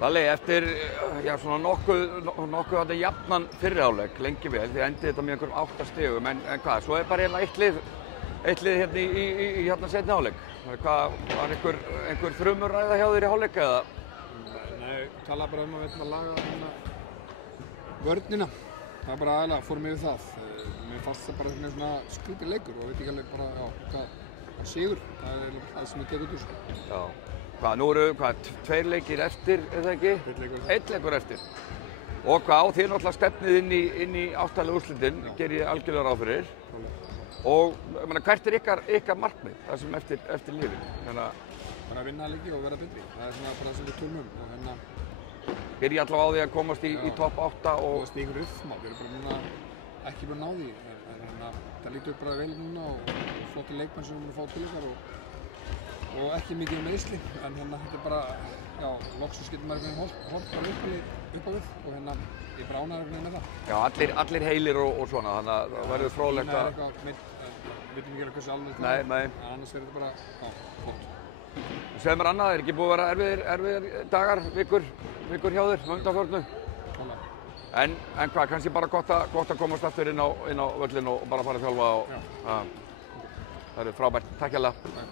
Lalli, eftir svona nokkuð þetta jafnan fyrri hálfleik, lengi vel, þið endið þetta með einhverjum 8 stigum, en hvað, svo bara hérna eitt lið hérna í seinni hálfleik. Hvað, var einhver þrumuræða hjá þér í hálfleik eða? Nei, talaði bara við ætlum að laga vörnina. Það bara aðeinslega fórum yfir það. Mér fannst það bara svona skrítið leikur og veit ekki alveg bara, hvað sigur. Það það sem ég tek út úr þessu. Já. Hvað, nú eru, 2 leikir eftir, er það ekki? 1 leikur eftir. 1 leikur eftir. Og hvað, þið náttúrulega stefnið inn í áttalega úrslitin, ger ég algjörlega ráð fyrir. Og, hvert er ykkar markmið, það sem eftir lífið? Bara að vinna leiki og vera betri. Það er svona bara það sem við tölum og Byrja allavega á því að komast í topp 8 og stígur uppmál. Við erum bara núna ekki búin að ná því. Það lítur bara vel núna og flotti leikmenn sem við erum að fá til okkar og ekki mikið meiðsli, en þetta er bara, loksins getur maður hort bara upp á við og ég bara ánægður með það. Já, allir heilir og svona, þannig að það verður fróðlegt að... Við vitum ekki hversu alveg það er, en annars verður þetta bara, gott. Segðu mér annað, ekki búið að vera erfiðir dagar, vikur hjá þér, undanförnu? En hvað, kannski bara gott að komast aftur inn á völlinn og bara fara að þjálfa og það er frábært. Takk hérlega.